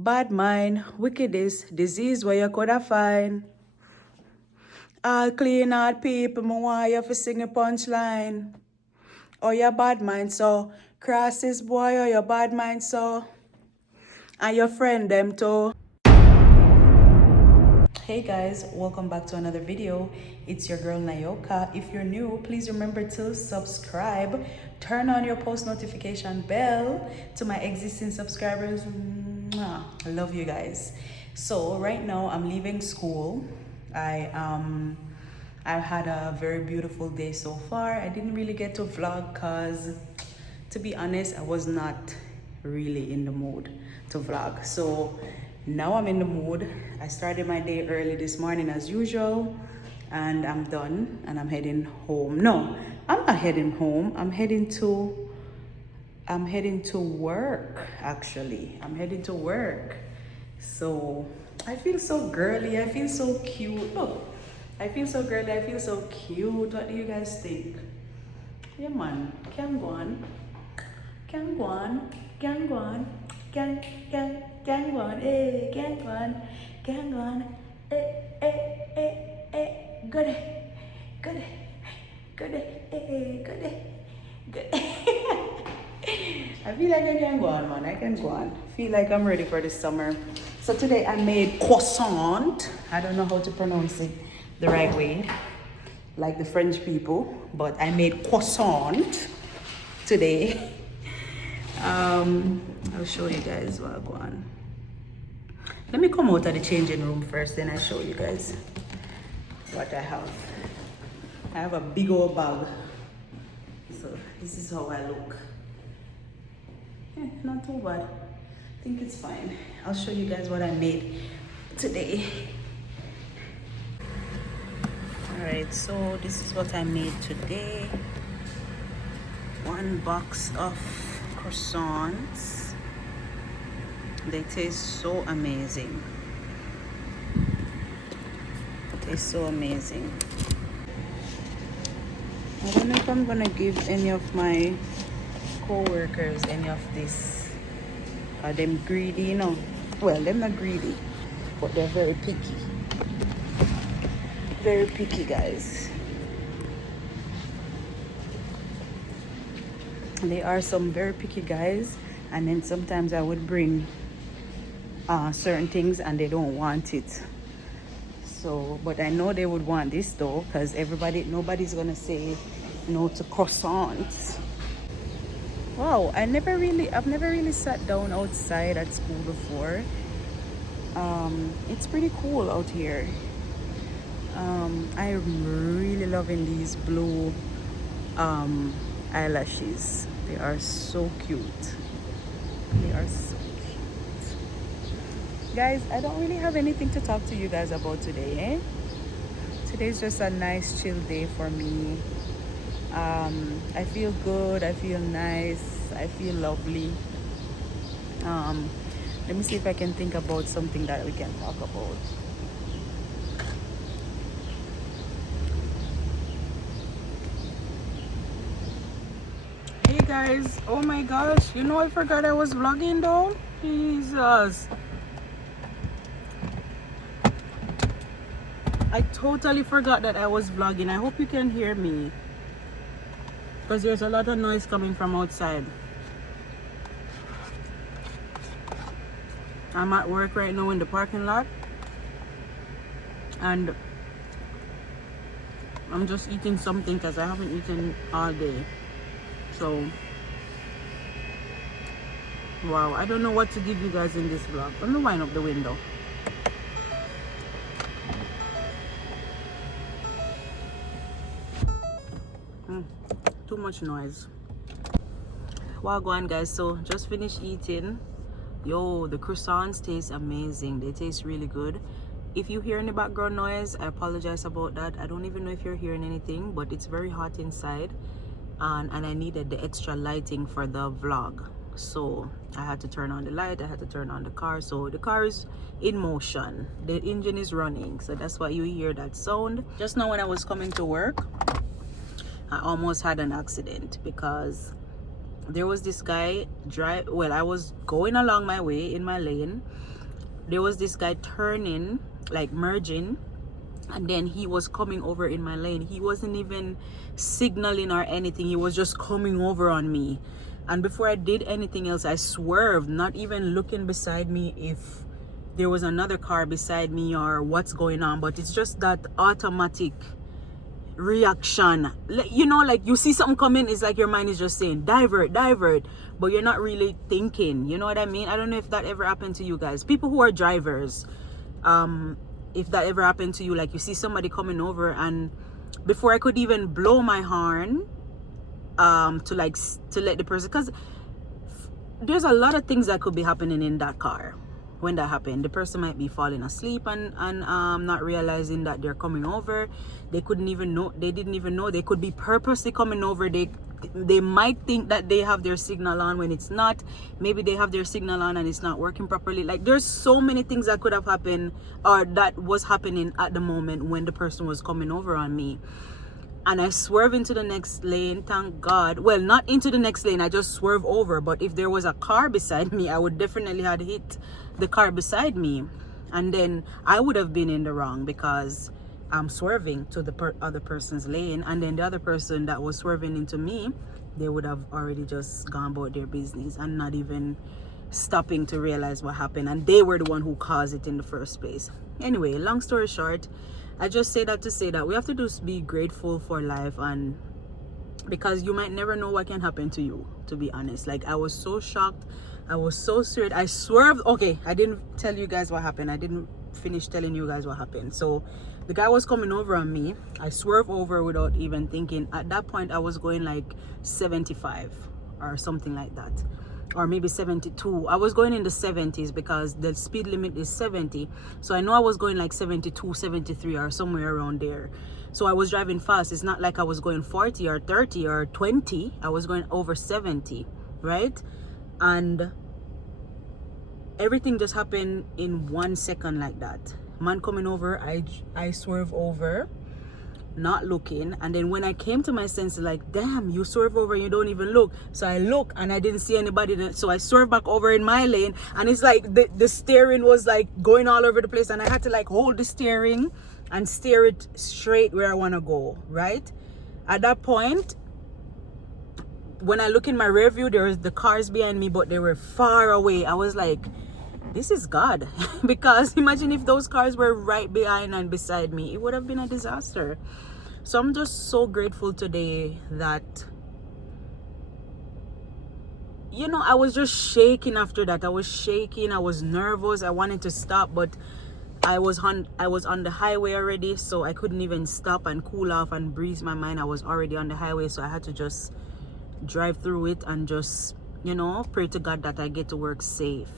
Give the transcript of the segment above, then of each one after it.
Bad mind, wickedest, disease where you coulda find. All clean out people, me want you for sing a punchline. Or your bad mind so crosses boy or your bad mind so and your friend them too. Hey guys, welcome back to another video. It's your girl Nioka. If you're new, please remember to subscribe, turn on your post notification bell. To my existing subscribers, mwah, I love you guys. So right now I'm leaving school. I've had a very beautiful day so far. I didn't really get to vlog because, to be honest, I was not really in the mood to vlog. So now I'm in the mood. I started my day early this morning as usual, and I'm done and I'm heading home. No, I'm not heading home. I'm heading to work actually. I'm heading to work. So I feel so girly. I feel so cute. Look, I feel so girly. I feel so cute. What do you guys think? Yeah, man. Can go on. Can go on. Can go on. Can go on. Hey, can go on. Can go on. Hey. Good. Good. Good. Hey, good. Good. I feel like I can go on, man. I can go on. I feel like I'm ready for the summer. So today I made croissant. I don't know how to pronounce it the right way, like the French people, but I made croissant today. I'll show you guys what I go on. Let me come out of the changing room first, then I show you guys what I have. I have a big old bag. So this is how I look. Not too bad. I think it's fine. I'll show you guys what I made today. Alright, so this is what I made today. One box of croissants. They taste so amazing. They taste so amazing. I don't know if I'm gonna give any of my co-workers any of this. Are them greedy, you know? Well, they're not greedy, but they're very picky. Very picky, guys. They are some very picky guys, and then sometimes I would bring certain things and they don't want it. So, but I know they would want this though, because nobody's gonna say no to croissants. Wow, I've never really sat down outside at school before. It's pretty cool out here. I'm really loving these blue eyelashes. They are so cute. They are so cute. Guys, I don't really have anything to talk to you guys about today, Today's just a nice chill day for me. I feel good, I feel nice, I feel lovely. Let me see if I can think about something that we can talk about. Hey guys, oh my gosh, you know I forgot I was vlogging though. Jesus, I totally forgot that I was vlogging. I hope you can hear me, because there's a lot of noise coming from outside. I'm at work right now in the parking lot, and I'm just eating something because I haven't eaten all day. So wow, I don't know what to give you guys in this vlog. Let me wind up the window. Too much noise. Well, go on guys, so just finished eating. Yo, the croissants taste amazing. They taste really good. If you hear any background noise, I apologize about that. I don't even know if you're hearing anything, but it's very hot inside, and I needed the extra lighting for the vlog, so I had to turn on the light. I had to turn on the car, so the car is in motion, the engine is running, so that's why you hear that sound. Just now when I was coming to work, I almost had an accident because there was this guy I was going along my way in my lane. There was this guy turning, like merging, and then he was coming over in my lane. He wasn't even signaling or anything. He was just coming over on me. And before I did anything else, I swerved, not even looking beside me if there was another car beside me or what's going on. But it's just that automatic reaction. You know, like you see something coming, it's like your mind is just saying divert, divert, but you're not really thinking. You know what I mean? I don't know if that ever happened to you guys, people who are drivers. If that ever happened to you, like you see somebody coming over, and before I could even blow my horn to let the person, because there's a lot of things that could be happening in that car. When that happened, the person might be falling asleep and not realizing that they're coming over. They didn't even know. They could be purposely coming over. They might think that they have their signal on when it's not. Maybe they have their signal on and it's not working properly. Like, there's so many things that could have happened, or that was happening at the moment when the person was coming over on me. And I swerve into the next lane, thank God. Well, not into the next lane, I just swerve over. But if there was a car beside me, I would definitely have hit the car beside me. And then I would have been in the wrong, because I'm swerving to the other person's lane. And then the other person that was swerving into me, they would have already just gone about their business and not even stopping to realize what happened. And they were the one who caused it in the first place. Anyway, long story short, I just say that to say that we have to just be grateful for life, and because you might never know what can happen to you, to be honest. Like, I was so shocked. I was so scared. I swerved. Okay, I didn't tell you guys what happened. I didn't finish telling you guys what happened. So the guy was coming over on me. I swerved over without even thinking. At that point, I was going like 75 or something like that, or maybe 72. I was going in the 70s because the speed limit is 70. So I know I was going like 72, 73 or somewhere around there. So I was driving fast. It's not like I was going 40 or 30 or 20. I was going over 70, right? And everything just happened in 1 second like that. Man coming over, I swerve over, not looking, and then when I came to my senses, like, damn, you swerve over and you don't even look. So I look and I didn't see anybody, so I swerve back over in my lane, and it's like the steering was like going all over the place, and I had to like hold the steering and steer it straight where I want to go, right? At that point, when I look in my rear view, there was the cars behind me, but they were far away. I was like, this is God. Because imagine if those cars were right behind and beside me, it would have been a disaster. So I'm just so grateful today that, you know, I was just shaking after that. I was shaking. I was nervous. I wanted to stop, but I was on the highway already, so I couldn't even stop and cool off and breathe my mind. I was already on the highway, so I had to just drive through it and just, you know, pray to God that I get to work safe.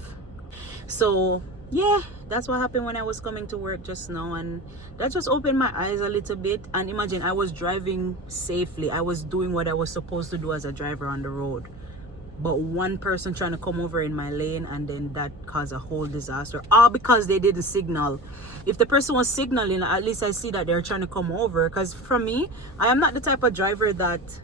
So yeah, that's what happened when I was coming to work just now, and that just opened my eyes a little bit. And imagine, I was driving safely. I was doing what I was supposed to do as a driver on the road, but one person trying to come over in my lane, and then that caused a whole disaster, all because they didn't signal. If the person was signaling, at least I see that they're trying to come over. Because for me, I am not the type of driver that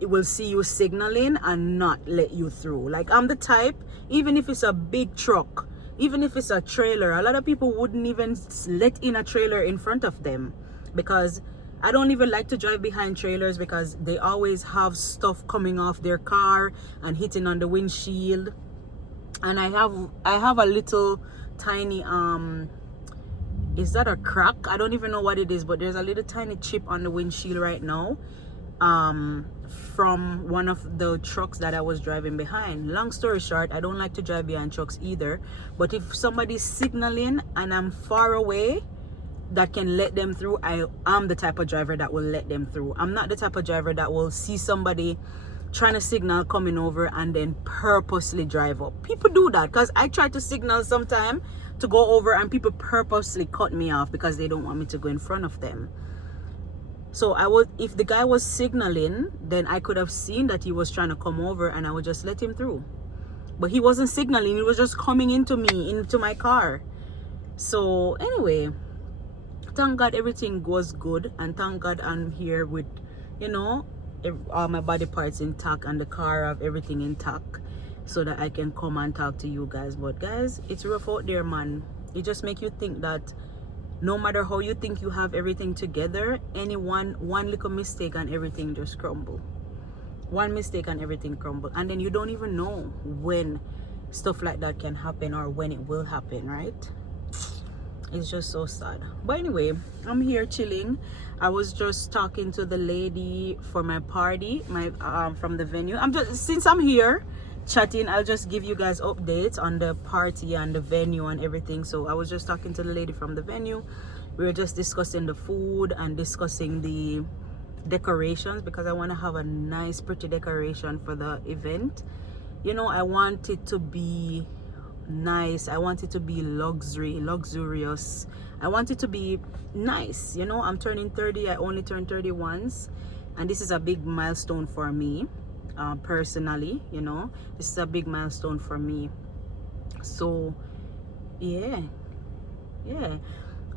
it will see you signaling and not let you through. Like, I'm the type, even if it's a big truck, even if it's a trailer, a lot of people wouldn't even let in a trailer in front of them, because I don't even like to drive behind trailers, because they always have stuff coming off their car and hitting on the windshield. And I have a little tiny is that a crack? I don't even know what it is, but there's a little tiny chip on the windshield right now, from one of the trucks that I was driving behind. Long story short, I don't like to drive behind trucks either, but if somebody's signaling and I'm far away that can let them through, I'm the type of driver that will let them through. I'm not the type of driver that will see somebody trying to signal coming over and then purposely drive up. People do that, because I try to signal sometime to go over, and people purposely cut me off because they don't want me to go in front of them. So if the guy was signaling, then I could have seen that he was trying to come over, and I would just let him through. But he wasn't signaling, he was just coming into my car. So anyway, thank God everything was good, and thank God I'm here with, you know, all my body parts intact and the car have everything intact, so that I can come and talk to you guys. But guys, it's rough out there, man. It just make you think that no matter how you think you have everything together, any one little mistake and everything just crumble. One mistake and everything crumble, and then you don't even know when stuff like that can happen or when it will happen, right? It's just so sad. But anyway, I'm here chilling. I was just talking to the lady for my party, my from the venue. Since I'm here chatting, I'll just give you guys updates on the party and the venue and everything. So I was just talking to the lady from the venue. We were just discussing the food and discussing the decorations, because I want to have a nice pretty decoration for the event. You know, I want it to be nice. I want it to be luxurious. I want it to be nice. You know, I'm turning 30. I only turned 30 once, and this is a big milestone for me, personally. You know, this is a big milestone for me. So yeah,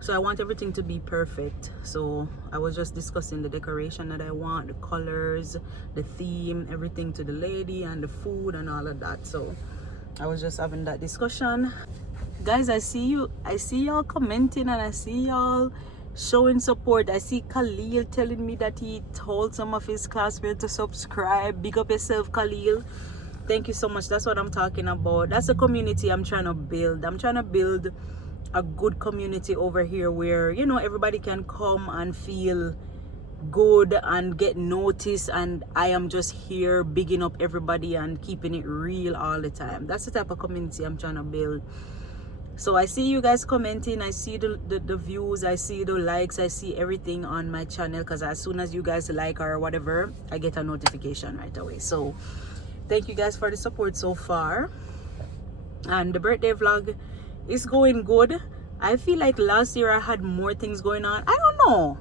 so I want everything to be perfect. So I was just discussing the decoration that I want, the colors, the theme, everything to the lady, and the food and all of that. So I was just having that discussion. Guys, I see y'all commenting, and I see y'all showing support. I see Khalil telling me that he told some of his classmates to subscribe. Big up yourself, Khalil. Thank you so much. That's what I'm talking about. That's a community I'm trying to build. I'm trying to build a good community over here where, you know, everybody can come and feel good and get noticed, and I am just here bigging up everybody and keeping it real all the time. That's the type of community I'm trying to build. So I see you guys commenting, I see the views, I see the likes, I see everything on my channel, because as soon as you guys like or whatever, I get a notification right away. So thank you guys for the support so far. And the birthday vlog is going good. I feel like last year I had more things going on. I don't know,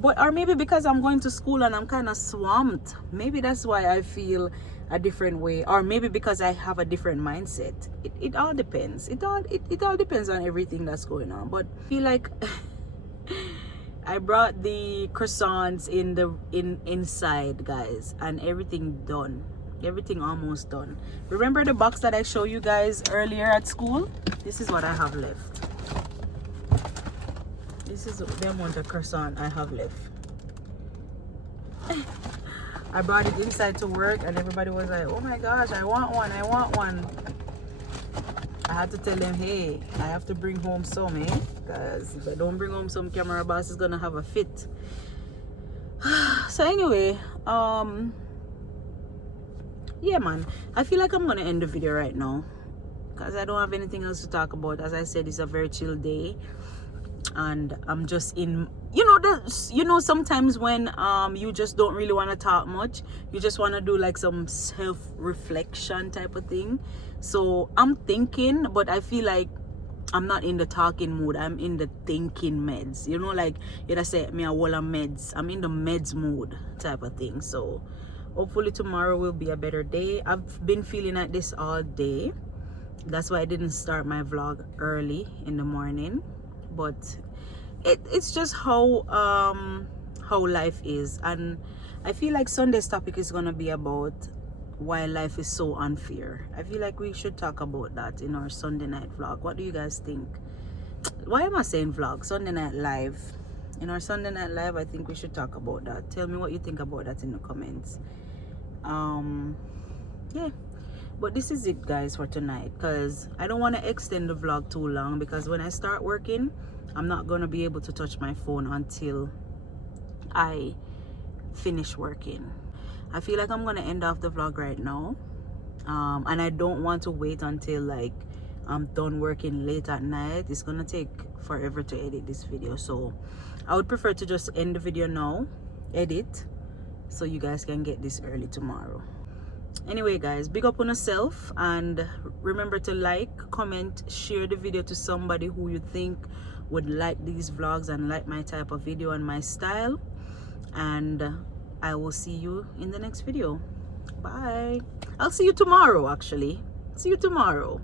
but or maybe because I'm going to school and I'm kind of swamped, maybe that's why I feel a different way, or maybe because I have a different mindset. It all depends. It all depends on everything that's going on. But I feel like I brought the croissants inside, guys, and everything done. Everything almost done. Remember the box that I showed you guys earlier at school? This is what I have left. This is the amount of croissant I have left. I brought it inside to work, and everybody was like, oh my gosh, I want one, I want one. I had to tell them, hey, I have to bring home some, because if I don't bring home some, camera boss is gonna have a fit. So anyway, yeah, man, I feel like I'm gonna end the video right now, because I don't have anything else to talk about. As I said, it's a very chill day, and I'm just in, you know, sometimes when you just don't really want to talk much, you just want to do like some self-reflection type of thing. So I'm thinking, but I feel like I'm not in the talking mood. I'm in the thinking meds, you know, like you say me a wall of meds. I'm in the meds mood type of thing. So hopefully tomorrow will be a better day. I've been feeling like this all day. That's why I didn't start my vlog early in the morning. But it's just how life is. And I feel like Sunday's topic is gonna be about why life is so unfair. I feel like we should talk about that in our Sunday night vlog. What do you guys think? Why am I saying vlog? Sunday night live. In our Sunday night live, I think we should talk about that. Tell me what you think about that in the comments. Yeah, but this is it, guys, for tonight, because I don't want to extend the vlog too long, because when I start working, I'm not going to be able to touch my phone until I finish working. I feel like I'm going to end off the vlog right now, and I don't want to wait until like I'm done working late at night. It's going to take forever to edit this video, so I would prefer to just end the video now, edit, so you guys can get this early tomorrow. Anyway, guys, big up on yourself, and remember to like, comment, share the video to somebody who you think would like these vlogs and like my type of video and my style. And I will see you in the next video. Bye. I'll see you tomorrow, actually. See you tomorrow.